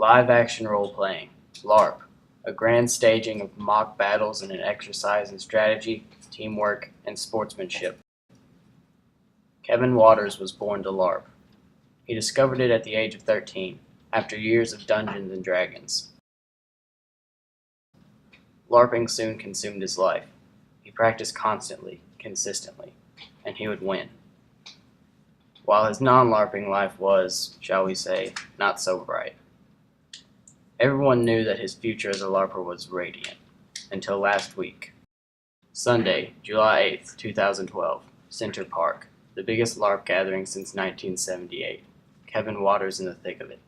Live-action role-playing, LARP, a grand staging of mock battles and an exercise in strategy, teamwork, and sportsmanship. Kevin Waters was born to LARP. He discovered it at the age of 13, after years of Dungeons and Dragons. LARPing soon consumed his life. He practiced constantly, consistently, and he would win. While his non-LARPing life was, shall we say, not so bright. Everyone knew that his future as a LARPer was radiant, until last week. Sunday, July 8th, 2012, Center Park, the biggest LARP gathering since 1978. Kevin Waters in the thick of it,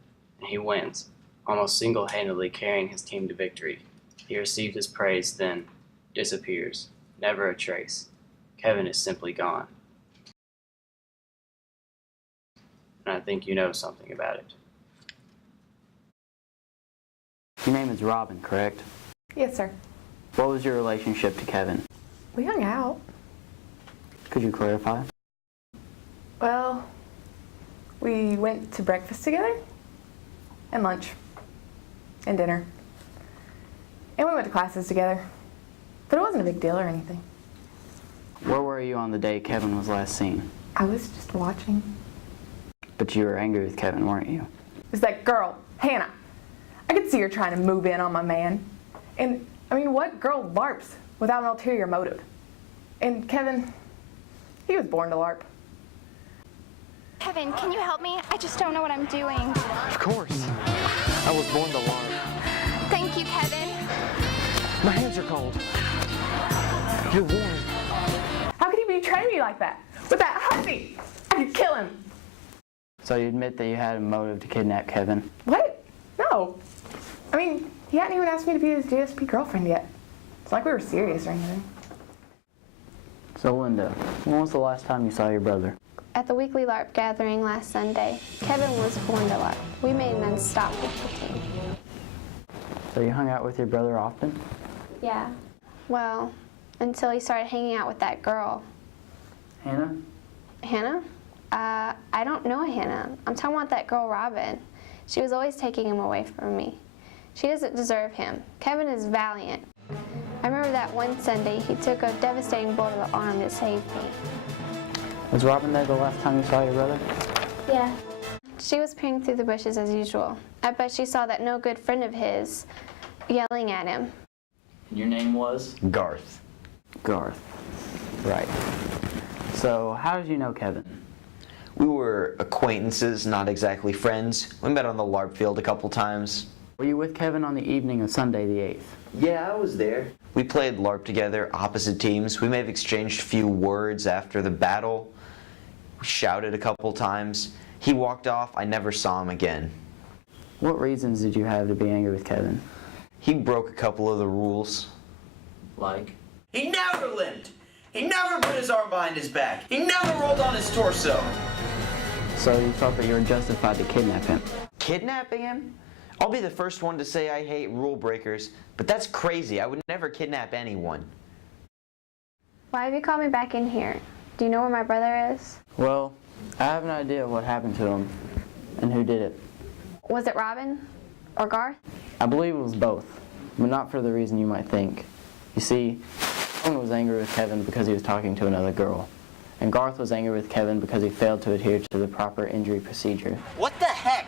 and he wins, almost single-handedly carrying his team to victory. He received his praise, then disappears, never a trace. Kevin is simply gone. And I think you know something about it. Your name is Robin, correct? Yes, sir. What was your relationship to Kevin? We hung out. Could you clarify? Well, we went to breakfast together, and lunch, and dinner. And we went to classes together. But it wasn't a big deal or anything. Where were you on the day Kevin was last seen? I was just watching. But you were angry with Kevin, weren't you? It was that girl, Hannah. I could see her trying to move in on my man. And, I mean, what girl LARPs without an ulterior motive? And Kevin, he was born to LARP. Kevin, can you help me? I just don't know what I'm doing. Of course. I was born to LARP. Thank you, Kevin. My hands are cold. You're warm. How could he betray me like that? With that hussy! I could kill him. So you admit that you had a motive to kidnap Kevin? What? No. I mean, he hadn't even asked me to be his GSP girlfriend yet. It's like we were serious or anything. So Linda, when was the last time you saw your brother? At the weekly LARP gathering last Sunday, Kevin was born to LARP. We made an unstoppable team. So you hung out with your brother often? Yeah. Well, until he started hanging out with that girl. Hannah? Hannah? I don't know Hannah. I'm talking about that girl, Robin. She was always taking him away from me. She doesn't deserve him. Kevin is valiant. I remember that one Sunday, he took a devastating blow to the arm to save me. Was Robin there the last time you saw your brother? Yeah. She was peering through the bushes as usual. I bet she saw that no good friend of his yelling at him. And your name was? Garth. Garth. Right. So how did you know Kevin? We were acquaintances, not exactly friends. We met on the LARP field a couple times. Were you with Kevin on the evening of Sunday the 8th? Yeah, I was there. We played LARP together, opposite teams. We may have exchanged a few words after the battle. We shouted a couple times. He walked off. I never saw him again. What reasons did you have to be angry with Kevin? He broke a couple of the rules. Like? He never limped. He never put his arm behind his back. He never rolled on his torso. So you felt that you were justified to kidnap him? Kidnapping him? I'll be the first one to say I hate rule breakers, but that's crazy. I would never kidnap anyone. Why have you called me back in here? Do you know where my brother is? Well, I have an idea of what happened to him and who did it. Was it Robin or Garth? I believe it was both, but not for the reason you might think. You see, Robin was angry with Kevin because he was talking to another girl, and Garth was angry with Kevin because he failed to adhere to the proper injury procedure. What the heck?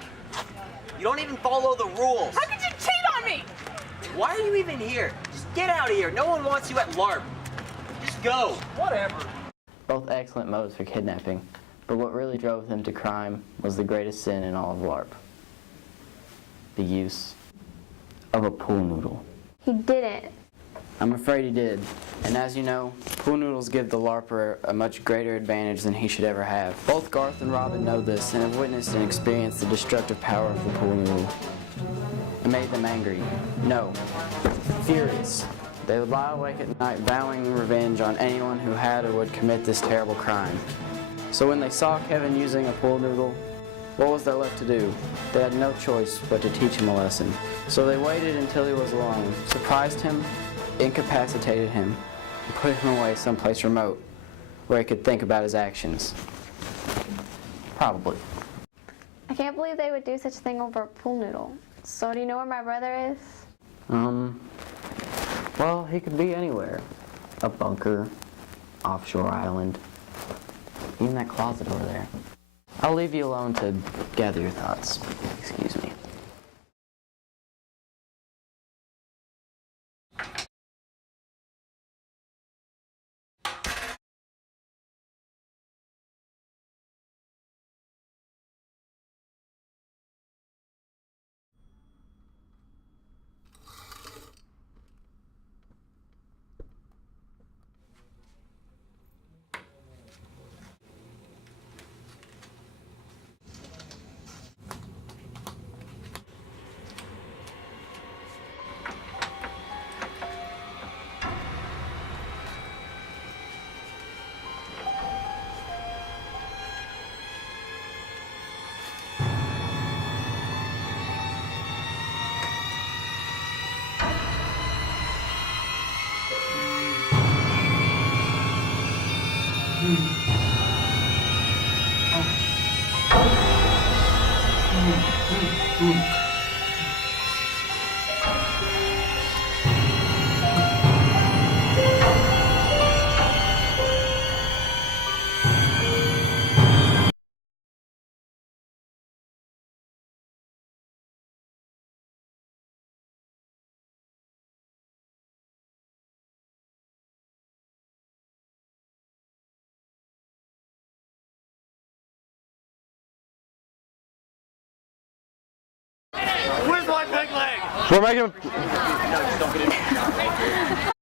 You don't even follow the rules. How could you cheat on me? Why are you even here? Just get out of here. No one wants you at LARP. Just go. Whatever. Both excellent motives for kidnapping, but what really drove them to crime was the greatest sin in all of LARP. The use of a pool noodle. He didn't. I'm afraid he did. And as you know, pool noodles give the LARPer a much greater advantage than he should ever have. Both Garth and Robin know this and have witnessed and experienced the destructive power of the pool noodle. It made them angry. No, furious. They would lie awake at night vowing revenge on anyone who had or would commit this terrible crime. So when they saw Kevin using a pool noodle, what was there left to do? They had no choice but to teach him a lesson. So they waited until he was alone, surprised him, incapacitated him, and put him away someplace remote where he could think about his actions. Probably. I can't believe they would do such a thing over a pool noodle. So do you know where my brother is? Well, he could be anywhere. A bunker, offshore island, even that closet over there. I'll leave you alone to gather your thoughts. Excuse me. We're making